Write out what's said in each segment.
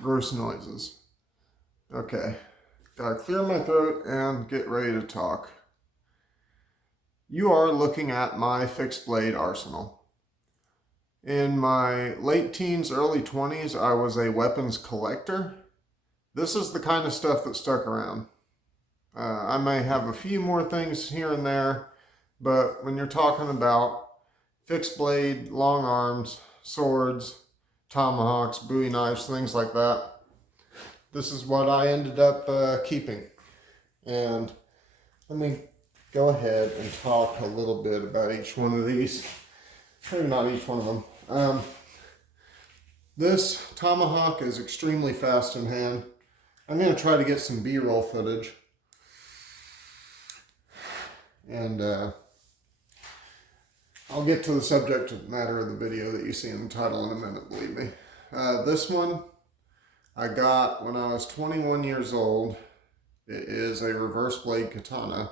Gross noises. Okay, gotta clear my throat and get ready to talk. You are looking at my fixed blade arsenal. In my late teens, early 20s, I was a weapons collector. This is the kind of stuff that stuck around. I may have a few more things here and there, but when you're talking about fixed blade, long arms, swords, tomahawks, Bowie knives, things like that, this is what I ended up keeping. And let me go ahead and talk a little bit about each one of these. Maybe not each one of them. This tomahawk is extremely fast in hand. I'm going to try to get some B-roll footage. And I'll get to the subject matter of the video that you see in the title in a minute, believe me. This one I got when I was 21 years old. It is a reverse blade katana.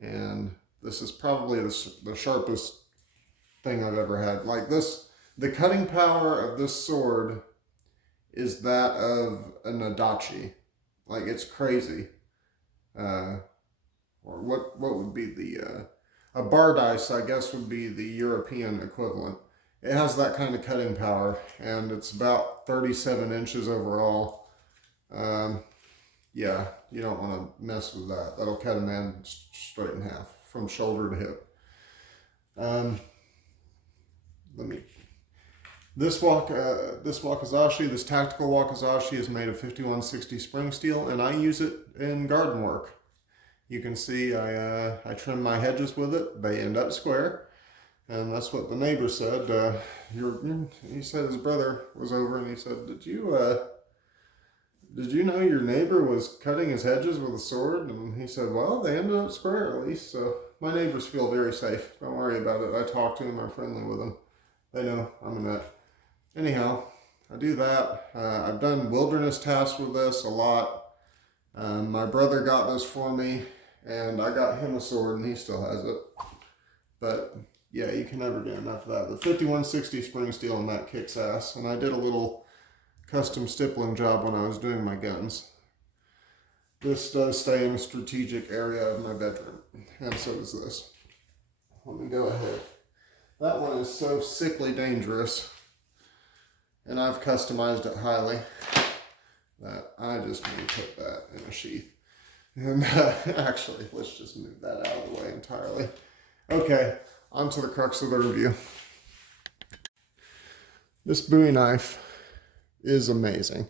And this is probably the sharpest thing I've ever had. Like this, the cutting power of this sword is that of an adachi. Like, it's crazy. Or what would be the, a bar dice, I guess, would be the European equivalent. It has that kind of cutting power, and it's about 37 inches overall. Yeah, you don't want to mess with that. That'll cut a man straight in half from shoulder to hip. This wakizashi, this tactical wakizashi, is made of 5160 spring steel, and I use it in garden work. You can see I trim my hedges with it. They end up square, and that's what the neighbor said. He said his brother was over, and he said, "Did you know your neighbor was cutting his hedges with a sword?" And he said, "Well, they ended up square at least, so my neighbors feel very safe. Don't worry about it. I talk to them. I'm friendly with them. They know I'm a nut." Anyhow, I do that. I've done wilderness tasks with this a lot. My brother got this for me, and I got him a sword, and he still has it. But yeah, you can never get enough of that. The 5160 spring steel on that kicks ass, and I did a little custom stippling job when I was doing my guns. This does stay in a strategic area of my bedroom, and so does this. Let me go ahead. That one is so sickly dangerous, and I've customized it highly, that I just need to put that in a sheath. And actually, let's just move that out of the way entirely. Okay, on to the crux of the review. This Bowie knife is amazing.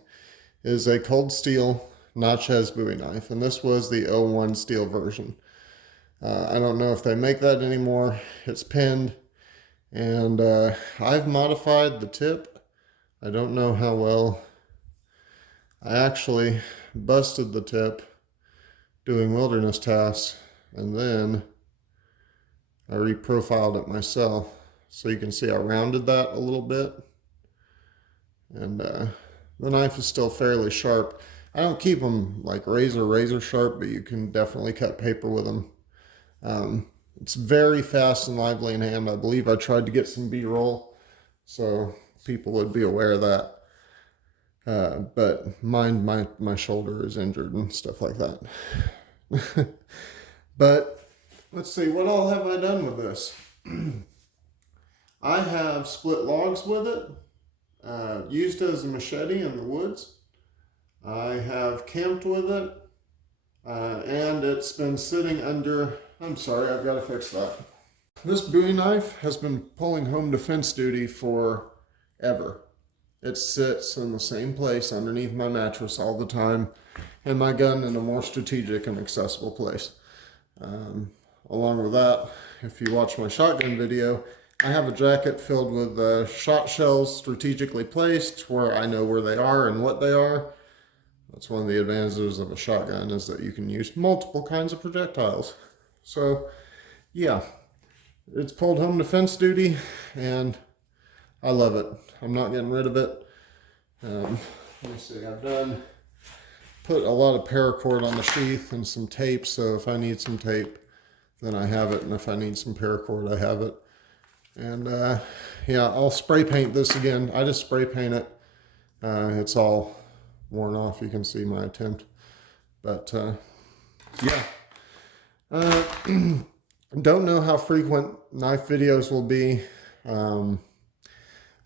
It is a cold steel Natchez Bowie knife, and this was the 01 steel version. I don't know if they make that anymore. It's pinned, and I've modified the tip. I don't know how well. I actually busted the tip doing wilderness tasks, and then I reprofiled it myself. So you can see I rounded that a little bit. And the knife is still fairly sharp. I don't keep them like razor sharp, but you can definitely cut paper with them. It's very fast and lively in hand. I believe I tried to get some B-roll, so people would be aware of that. But my shoulder is injured and stuff like that. But let's see, what all have I done with this? I have split logs with it, used it as a machete in the woods. I have camped with it, and it's been sitting under, I'm sorry, I've got to fix that. This Bowie knife has been pulling home defense duty forever. It sits in the same place underneath my mattress all the time, and my gun in a more strategic and accessible place. Along with that, if you watch my shotgun video, I have a jacket filled with shot shells strategically placed where I know where they are and what they are. That's one of the advantages of a shotgun, is that you can use multiple kinds of projectiles. So yeah, it's pulled home defense duty, and I love it. I'm not getting rid of it. Let me see, I've put a lot of paracord on the sheath and some tape, so if I need some tape, then I have it, and if I need some paracord, I have it. And yeah, I'll spray paint this again. I just spray paint it. It's all worn off. You can see my attempt. But yeah. Don't know how frequent knife videos will be.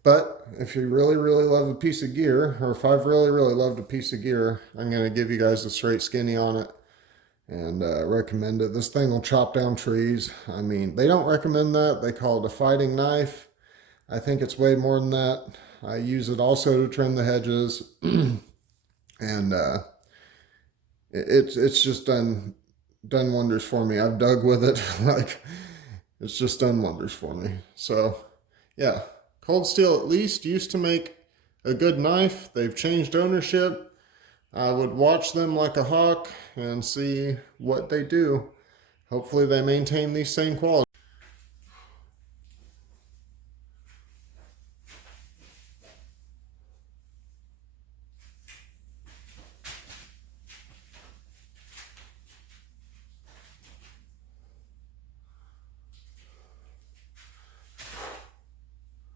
But if you really, really love a piece of gear, or if I've really, really loved a piece of gear, I'm going to give you guys a straight skinny on it and recommend it. This thing will chop down trees. I mean, they don't recommend that. They call it a fighting knife. I think it's way more than that. I use it also to trim the hedges. And it's just done wonders for me. I've dug with it. Like, it's just done wonders for me. So, yeah. Cold Steel at least used to make a good knife. They've changed ownership. I would watch them like a hawk and see what they do. Hopefully they maintain these same qualities.